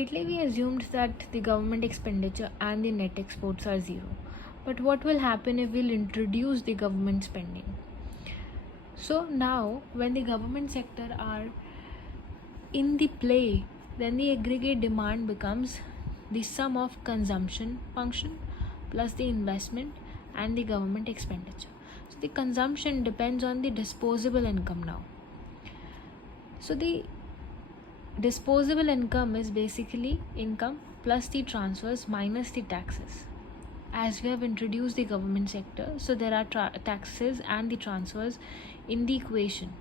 Lately, we assumed that the government expenditure and the net exports are zero. But what will happen if we'll introduce the government spending? So now, when the government sector are in the play, then the aggregate demand becomes the sum of consumption function plus the investment and the government expenditure. So the consumption depends on the disposable income now. So the disposable income is basically income plus the transfers minus the taxes. As we have introduced the government sector, so there are taxes and the transfers in the equation.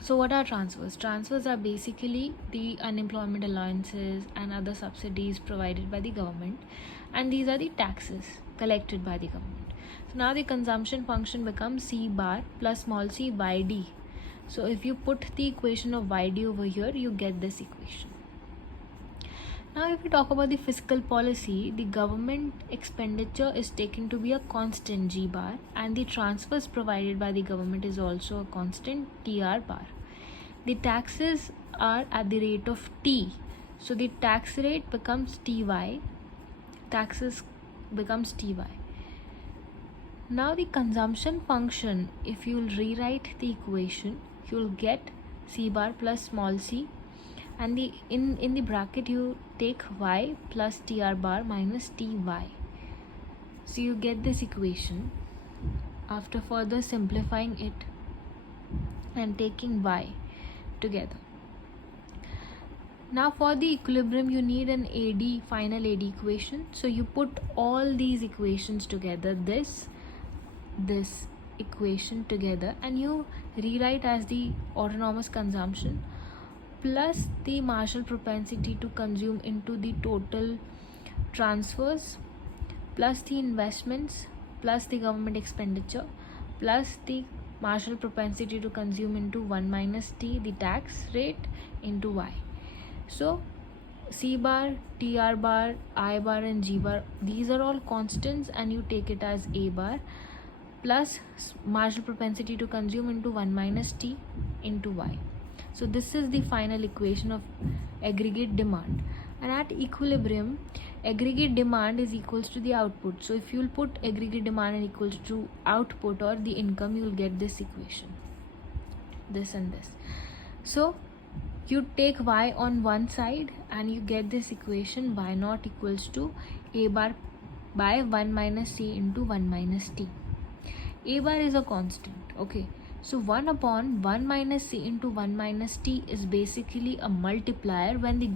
So what are transfers? Transfers are basically the unemployment allowances and other subsidies provided by the government, and these are the taxes collected by the government. So now the consumption function becomes C bar plus small c yd. So if you put the equation of yd over here, you get this equation. Now if we talk about the fiscal policy, the government expenditure is taken to be a constant G bar, and the transfers provided by the government is also a constant TR bar. The taxes are at the rate of T. So the tax rate becomes TY, taxes becomes TY. Now the consumption function, if you'll rewrite the equation, you'll get C bar plus small c, and the in the bracket you take y plus TR bar minus TY. So you get this equation after further simplifying it and taking y together. Now for the equilibrium, you need an AD, final AD equation. So you put all these equations together, this equation together, and you rewrite as the autonomous consumption plus the marginal propensity to consume into the total transfers plus the investments plus the government expenditure plus the marginal propensity to consume into 1 minus t, the tax rate, into y. So C bar, TR bar, I bar and G bar, these are all constants, and you take it as A bar plus marginal propensity to consume into 1 minus t into y. So this is the final equation of aggregate demand, and at equilibrium, aggregate demand is equals to the output. So if you'll put aggregate demand is equals to output or the income, you will get this equation, this and this. So you take y on one side and you get this equation, y naught equals to A bar by 1 minus c into 1 minus t. A bar is a constant, okay. So 1 upon 1 minus c into 1 minus t is basically a multiplier when the